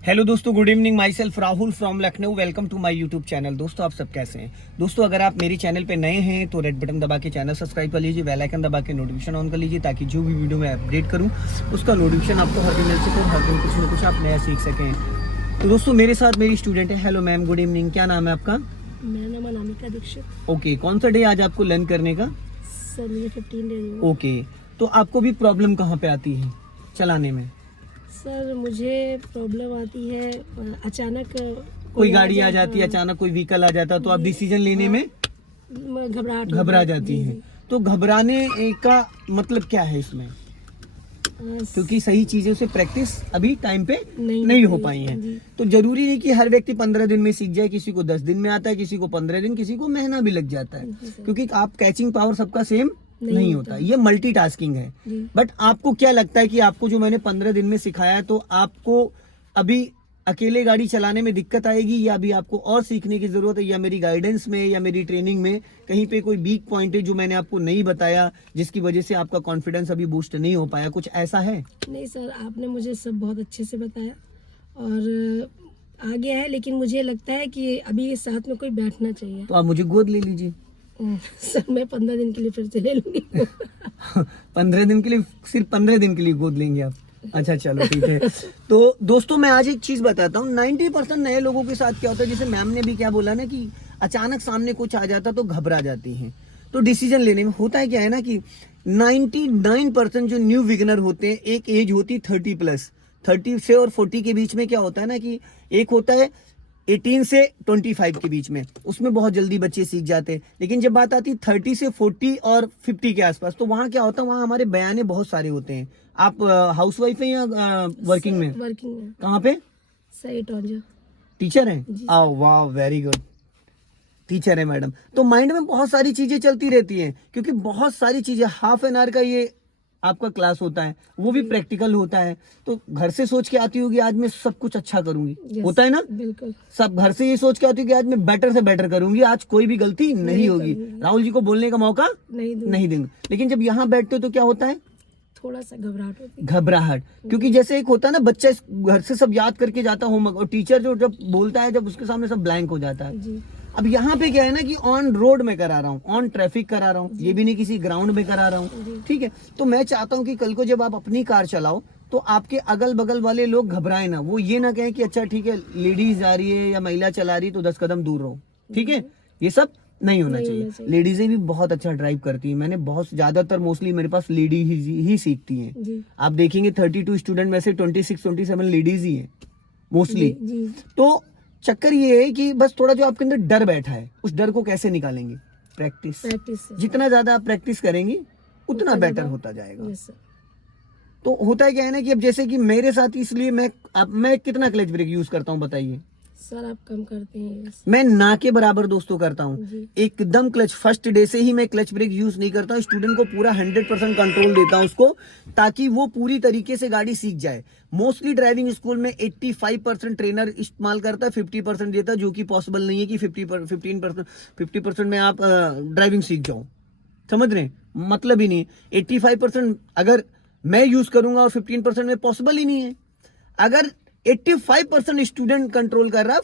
Hello दोस्तों, good evening. Myself Rahul from Lucknow. Welcome to my YouTube channel. दोस्तों आप सब कैसे हैं? दोस्तों अगर आप मेरे चैनल पे नए हैं तो रेड बटन दबा के चैनल सब्सक्राइब कर लीजिए, बेल आइकन दबा के नोटिफिकेशन ऑन कर लीजिए ताकि जो भी वीडियो मैं अपडेट करूं उसका नोटिफिकेशन आपको हर दिन मिल सके और हर दिन कुछ ना कुछ आप नया सीख सकें। तो दोस्तों मेरे साथ मेरी स्टूडेंट है। Hello ma'am, good evening. क्या नाम है आपका? मेरा नाम अनामिका दीक्षित। ओके, कौन सा डे आज आपको लर्न करने का? सर मुझे 15 डेज। ओके, तो आपको भी प्रॉब्लम कहाँ पे आती है चलाने में? सर मुझे प्रॉब्लम आती है अचानक कोई गाड़ी आ जाती है, अचानक कोई व्हीकल आ जाता है तो आप डिसीजन लेने में घबरा जाती हैं। तो घबराने का मतलब क्या है इसमें? क्योंकि सही चीजों से प्रैक्टिस अभी टाइम पे नहीं हो पाई है। तो जरूरी नहीं कि हर व्यक्ति 15 दिन में सीख जाए। किसी को 10 दिन में आता है, किसी को 15 दिन, किसी को महीना भी लग जाता है, क्योंकि आप कैचिंग पावर सबका सेम नहीं होता। ये मल्टीटास्किंग है। बट आपको क्या लगता है कि आपको जो मैंने 15 दिन में सिखाया तो आपको अभी अकेले गाड़ी चलाने में दिक्कत आएगी, या अभी आपको और सीखने की जरूरत है, या मेरी गाइडेंस में या मेरी ट्रेनिंग में कहीं पे कोई वीक पॉइंट है जो मैंने आपको नहीं बताया जिसकी वजह से आपका कॉन्फिडेंस अभी बूस्ट नहीं हो पाया? कुछ ऐसा है? नहीं सर, आपने मुझे सब बहुत अच्छे से बताया और आ गया है, लेकिन मुझे लगता है कि अभी साथ में कोई बैठना चाहिए। तो आप मुझे गोद ले लीजिए। सर मैं 15 दिन के लिए फिर से ले लूंगी। 15 दिन के लिए? सिर्फ 15 दिन के लिए गोद लेंगे आप? अच्छा चलो ठीक है। तो दोस्तों मैं आज एक चीज बताता हूँ। 90% नए लोगों के साथ क्या होता है, जैसे मैम ने भी क्या बोला ना कि अचानक सामने कुछ आ जाता तो घबरा जाती हैं। तो डिसीजन लेने में होता है क्या है ना कि 99% जो न्यू बिगिनर होते हैं, एक एज होती 30+, 30 से और 40 के बीच में क्या होता है ना कि एक होता है 18 से 25 के बीच में, उसमें बहुत जल्दी बच्चे सीख जाते हैं। लेकिन जब बात आती है 30 से 40 और 50 के आसपास, तो वहाँ क्या होता है, वहाँ हमारे बयाने बहुत सारे होते हैं। आप हाउसवाइफ हैं या वर्किंग में? वर्किंग में। कहाँ पे? सही टॉन्जा। टीचर हैं? आओ वाह, वेरी गुड, टीचर है मैडम। तो माइंड में बहुत सारी चीजें चलती रहती हैं, क्योंकि बहुत सारी चीजें, हाफ एन आवर का ये आपका क्लास होता है, वो भी प्रैक्टिकल होता है। तो घर से सोच के आती होगी आज मैं सब कुछ अच्छा करूंगी, होता है ना? बिल्कुल। सब घर से ये सोच के आती है कि आज मैं बेटर से बेटर करूंगी, आज कोई भी गलती नहीं होगी, राहुल जी को बोलने का मौका नहीं देंगे। लेकिन जब यहाँ बैठते हो तो क्या होता है? थोड़ा सा घबराहट होती है। घबराहट, क्योंकि जैसे एक होता है ना, बच्चा घर से सब याद करके जाता होमवर्क, और टीचर जो जब बोलता है, जब उसके सामने सब ब्लैंक हो जाता है। जी। अब यहाँ पे क्या है ना कि ऑन रोड में करा रहा हूँ, ऑन ट्रैफिक करा रहा हूँ, ये भी नहीं किसी ग्राउंड में करा रहा हूँ, ठीक है? तो मैं चाहता हूँ कि कल को जब आप अपनी कार चलाओ तो आपके अगल बगल वाले लोग घबराए ना, वो ये ना कहें कि अच्छा ठीक है लेडीज आ रही है या महिला चला रही है तो 10 कदम दूर रहो, ठीक है? ये सब नहीं होना चाहिए। लेडीजें भी बहुत अच्छा ड्राइव करती हैं। मैंने बहुत ज्यादातर मोस्टली मेरे पास लेडी ही सीखती हैं। आप देखेंगे 32 स्टूडेंट में से 26-27 लेडीज ही हैं मोस्टली। तो चक्कर ये है कि बस थोड़ा जो आपके अंदर डर बैठा है, उस डर को कैसे निकालेंगे? प्रैक्टिस। जितना ज्यादा आप प्रैक्टिस करेंगे उतना बेटर होता जाएगा। तो होता है क्या है ना कि अब जैसे कि मेरे साथ, इसलिए मैं कितना क्लच ब्रेक यूज करता हूँ बताइए? सर आप कम करते हैं। मैं ना के बराबर दोस्तों करता हूँ। एकदम क्लच, फर्स्ट डे से ही मैं क्लच ब्रेक यूज नहीं करता हूँ। स्टूडेंट को पूरा 100% कंट्रोल देता हूँ उसको, ताकि वो पूरी तरीके से गाड़ी सीख जाए। मोस्टली ड्राइविंग स्कूल में 85% ट्रेनर इस्तेमाल करता है, 50% देता है, जो कि पॉसिबल नहीं है कि 50% में आप ड्राइविंग सीख जाओ। समझ रहे हैं? मतलब ही नहीं। 85% अगर मैं यूज करूंगा और 15% में पॉसिबल ही नहीं है। अगर 85% स्टूडेंट कंट्रोल कर रहा,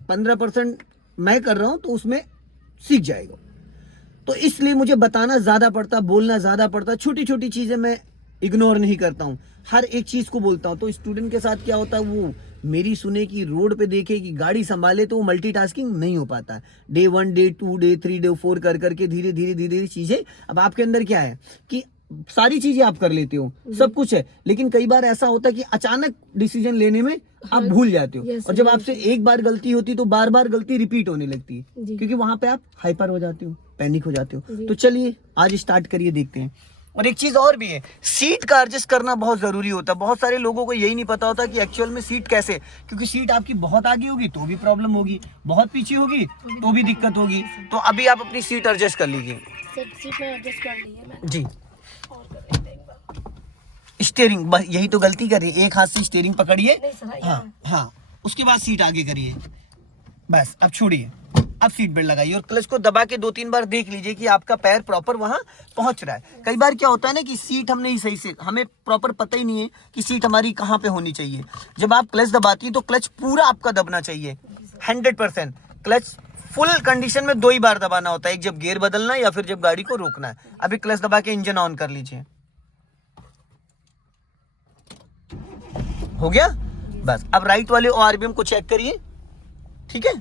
15% मैं कर रहा हूं, तो उसमें सीख जाएगा। तो इसलिए मुझे बताना ज्यादा पड़ता, बोलना ज्यादा पड़ता। छोटी छोटी चीजें मैं इग्नोर नहीं करता हूं, हर एक चीज को बोलता हूं। तो स्टूडेंट के साथ क्या होता है, वो मेरी सुने कि रोड पे देखे कि गाड़ी संभाले, तो वो मल्टीटास्किंग नहीं हो पाता। डे 1, डे 2, डे 3, डे 4 कर करके धीरे धीरे चीजें। अब आपके अंदर क्या है कि सारी चीजें आप कर लेते हो, सब कुछ है, लेकिन कई बार ऐसा होता है कि अचानक डिसीजन लेने में आप भूल जाते हो। और जब आपसे एक बार गलती होती तो बार बार गलती रिपीट होने लगती है, क्योंकि वहां पे आप हाइपर हो जाते हो, पैनिक हो जाते हो। तो चलिए आज स्टार्ट करिए, देखते हैं। और एक चीज और भी है, सीट का एडजस्ट करना बहुत जरूरी होता है। बहुत सारे लोगों को यही नहीं पता होता कि एक्चुअल में सीट कैसे, क्योंकि सीट आपकी बहुत आगे होगी तो भी प्रॉब्लम होगी, बहुत पीछे होगी तो भी दिक्कत होगी। तो अभी आप अपनी सीट एडजस्ट कर लीजिए। सीट में एडजस्ट कर ली है मैंने। जी। स्टीयरिंग, बस यही तो गलती कर रही है, एक हाथ से स्टीयरिंग पकड़िए। हाँ, उसके बाद सीट आगे करिए, बस अब छोड़िए। अब सीट बेल्ट लगाइए और क्लच को दबा के 2-3 बार देख लीजिए कि आपका पैर प्रॉपर वहां पहुंच रहा है। कई बार क्या होता है ना कि सीट हम नहीं सही से, हमें प्रॉपर पता ही नहीं है कि सीट हमारी कहाँ पे होनी चाहिए। जब आप क्लच दबाती है तो क्लच पूरा आपका दबना चाहिए 100%। क्लच फुल कंडीशन में 2 ही बार दबाना होता है, एक जब गियर बदलना है या फिर जब गाड़ी को रोकना है। अभी क्लच दबा के इंजन ऑन कर लीजिए। हो गया बस। अब राइट वाले ORBM को चेक करिए, ठीक है।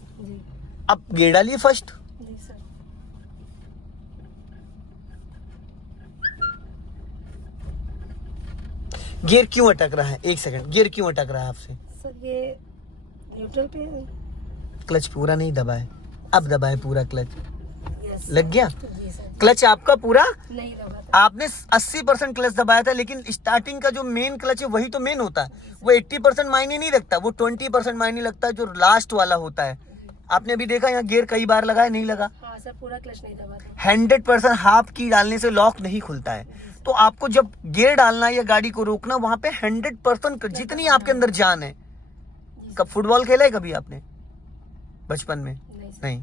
अब गियर डालिए फर्स्ट, गियर क्यों अटक रहा है? 1 सेकंड, गियर क्यों अटक रहा है आपसे? सर ये न्यूट्रल पे है। क्लच पूरा नहीं दबाए, अब दबाए पूरा क्लच। यस लग गया? जी सर। क्लच आपका पूरा नहीं दबा था। आपने 80% क्लच दबाया था, लेकिन स्टार्टिंग का जो मेन क्लच है वही तो मेन होता है। वो 80% मायने नहीं रखता, वो 20% मायने लगता है जो लास्ट वाला होता है। आपने अभी देखा यहाँ गियर कई बार लगाया, नहीं लगा। हाँ सर, पूरा क्लच नहीं दबा था। 100% हाफ की डालने से लॉक नहीं खुलता है। तो आपको जब गियर डालना है या गाड़ी को रोकना, वहां पे 100% जितनी आपके अंदर जान है। कब फुटबॉल खेला है कभी आपने बचपन में? नहीं।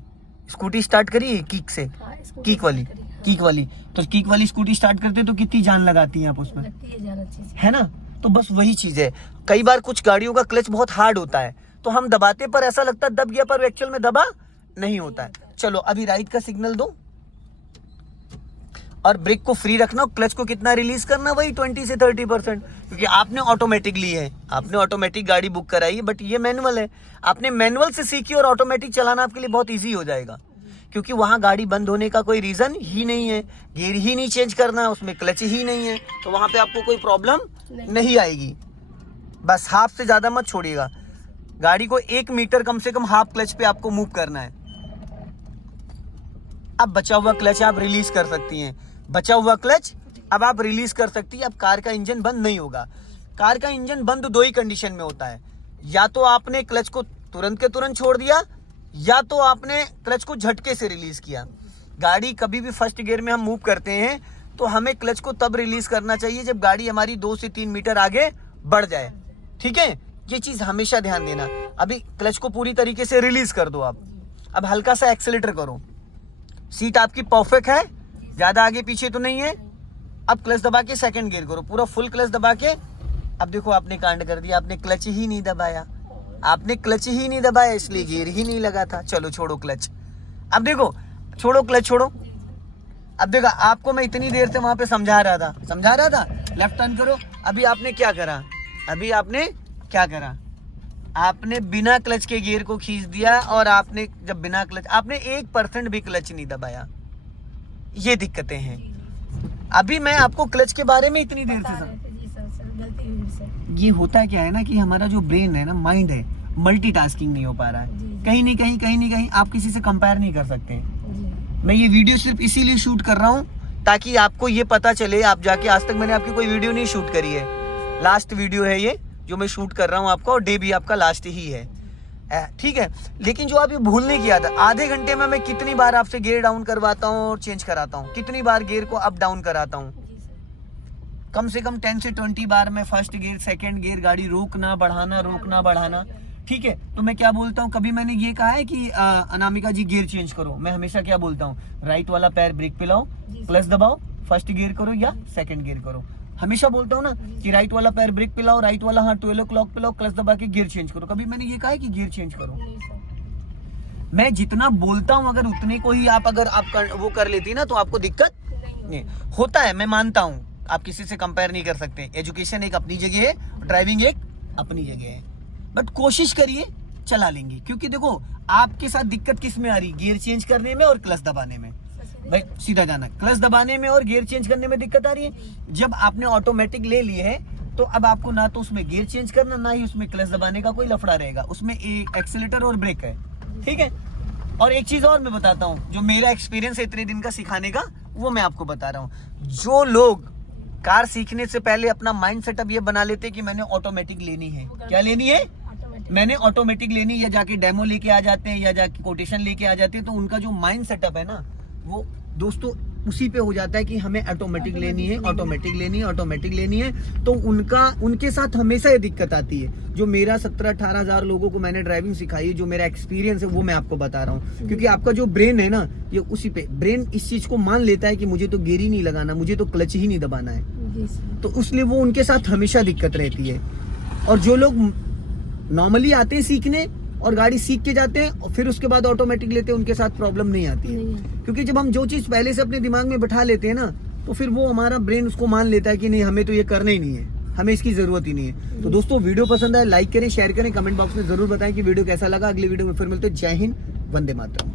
स्कूटी स्टार्ट करी है किक से? हाँ, किक वाली, किक वाली। तो किक वाली स्कूटी स्टार्ट करते तो कितनी जान लगाती है आप उसमें, लगती है जान अच्छी से। है ना? तो बस वही चीज है। कई बार कुछ गाड़ियों का क्लच बहुत हार्ड होता है, तो हम दबाते पर ऐसा लगता है दब गया, पर एक्चुअल में दबा नहीं होता है। चलो अभी राइट का सिग्नल दो और ब्रेक को फ्री रखना। क्लच को कितना रिलीज करना, वही 20 से 30%, क्योंकि आपने ऑटोमेटिक ली है, आपने ऑटोमेटिक गाड़ी बुक कराई है, बट ये मैनुअल है। आपने मैनुअल से सीखी और ऑटोमेटिक चलाना आपके लिए बहुत इजी हो जाएगा, क्योंकि वहां गाड़ी बंद होने का कोई रीजन ही नहीं है। गियर ही नहीं चेंज करना, उसमें क्लच ही नहीं है, तो वहां पे आपको कोई प्रॉब्लम नहीं आएगी। बस हाफ से ज्यादा मत छोड़िएगा गाड़ी को, 1 मीटर कम से कम हाफ क्लच पे आपको मूव करना है। अब बचा हुआ क्लच आप रिलीज कर सकती हैं, बचा हुआ क्लच अब आप रिलीज कर सकती है। अब कार का इंजन बंद नहीं होगा। कार का इंजन बंद 2 ही कंडीशन में होता है, या तो आपने क्लच को तुरंत के तुरंत छोड़ दिया, या तो आपने क्लच को झटके से रिलीज किया। गाड़ी कभी भी फर्स्ट गियर में हम मूव करते हैं तो हमें क्लच को तब रिलीज करना चाहिए जब गाड़ी हमारी 2 से 3 मीटर आगे बढ़ जाए, ठीक है। ये चीज हमेशा ध्यान देना। अभी क्लच को पूरी तरीके से रिलीज कर दो आप। अब हल्का सा एक्सेलेरेटर करो। सीट आपकी परफेक्ट है, ज्यादा आगे पीछे तो नहीं है। अब क्लच दबा के सेकंड गियर करो, पूरा फुल क्लच दबा के। अब देखो आपने कांड कर दिया, आपने क्लच ही नहीं दबाया, आपने क्लच ही नहीं दबाया, इसलिए गियर ही नहीं लगा था। चलो छोड़ो क्लच। अब देखो, छोड़ो क्लच, छोड़ो। अब देखो आपको मैं इतनी देर से वहां पे समझा रहा था लेफ्ट टर्न करो। अभी आपने क्या करा, अभी आपने क्या करा, आपने बिना क्लच के गियर को खींच दिया, और आपने जब बिना क्लच, आपने 1% भी क्लच नहीं दबाया। ये दिक्कतें हैं। अभी मैं आपको क्लच के बारे में इतनी देर से ये होता है क्या है ना कि हमारा जो ब्रेन है ना, माइंड है, मल्टीटास्किंग नहीं हो पा रहा है। कहीं नहीं कहीं आप किसी से कंपेयर नहीं कर सकते। मैं ये वीडियो सिर्फ इसीलिए शूट कर रहा हूँ ताकि आपको ये पता चले। आप जाके, आज तक मैंने आपकी कोई वीडियो नहीं शूट करी है, लास्ट वीडियो है ये जो मैं शूट कर रहा हूँ आपका, और डे भी आपका लास्ट ही है, ठीक है। लेकिन जो आप ये भूलने की आदत, आधे घंटे में मैं कितनी बार आपसे गियर डाउन करवाता हूँ और चेंज कराता हूँ, कितनी बार गियर को अप डाउन कराता हूँ, कम से कम 10 से 20 बार मैं फर्स्ट गियर, सेकंड गियर, गाड़ी रोकना बढ़ाना, ठीक है। तो मैं क्या बोलता हूँ, कभी मैंने ये कहा है कि अनामिका जी गियर चेंज करो। मैं हमेशा क्या बोलता हूँ, राइट वाला पैर ब्रेक पे लाओ, क्लच दबाओ, फर्स्ट गियर करो या सेकंड गियर करो। हमेशा बोलता हूँ ना कि राइट वाला पैर ब्रेक पे लाओ, राइट वाला 12 o'clock पे लाओ, क्लच दबा के गियर चेंज करो। कभी मैंने ये कहा है कि गियर चेंज करो? मैं जितना बोलता हूँ अगर उतने को ही आप वो कर लेती ना, तो आपको दिक्कत नहीं होता है। मैं मानता हूँ आप किसी से कंपेयर नहीं कर सकते, एजुकेशन एक अपनी जगह है, ड्राइविंग एक अपनी जगह है, बट कोशिश करिए चला लेंगे। क्योंकि देखो आपके साथ दिक्कत किस में आ रही, गियर चेंज करने में और क्लच दबाने में। भाई सीधा जाना, क्लच दबाने में और गियर चेंज करने में दिक्कत आ रही है। जब आपने ऑटोमेटिक ले लिए है तो अब आपको ना तो उसमें गियर चेंज करना, ना ही उसमें क्लच दबाने का कोई लफड़ा रहेगा। उसमें एक एक्सीलेटर और ब्रेक है, ठीक है। और एक चीज और मैं बताता हूँ, जो मेरा एक्सपीरियंस है इतने दिन का सिखाने का, वो मैं आपको बता रहा हूँ। जो लोग कार सीखने से पहले अपना माइंड सेटअप ये बना लेते कि मैंने ऑटोमेटिक लेनी है, क्या लेनी है, मैंने ऑटोमेटिक लेनी, या जाके डेमो लेके आ जाते हैं या जाके कोटेशन लेके आ जाते हैं, तो उनका जो माइंड सेटअप है ना, वो दोस्तों उसी पे हो जाता है कि हमें ऑटोमेटिक लेनी है, ऑटोमेटिक लेनी है, ऑटोमेटिक लेनी है। तो उनके साथ हमेशा ये दिक्कत आती है। जो मेरा 17-18 हजार लोगों को मैंने ड्राइविंग सिखाई है, जो मेरा एक्सपीरियंस है वो मैं आपको बता रहा हूँ। क्योंकि आपका जो ब्रेन है ना, ये उसी पे ब्रेन इस चीज को मान लेता है कि मुझे तो गियर ही नहीं लगाना, मुझे तो क्लच ही नहीं दबाना है। जी सर। तो इसलिए वो उनके साथ हमेशा दिक्कत रहती है। और जो लोग नॉर्मली आते हैं सीखने और गाड़ी सीख के जाते हैं और फिर उसके बाद ऑटोमेटिक लेते हैं, उनके साथ प्रॉब्लम नहीं आती है। क्योंकि जब हम जो चीज पहले से अपने दिमाग में बैठा लेते हैं ना, तो फिर वो हमारा ब्रेन उसको मान लेता है कि नहीं, हमें तो ये करना ही नहीं है, हमें इसकी जरूरत ही नहीं है। तो दोस्तों, वीडियो पसंद आए लाइक करें, शेयर करें, कमेंट बॉक्स में जरूर बताएं कि वीडियो कैसा लगा। अगली वीडियो में फिर मिलते हैं। जय हिंद, वंदे मातरम।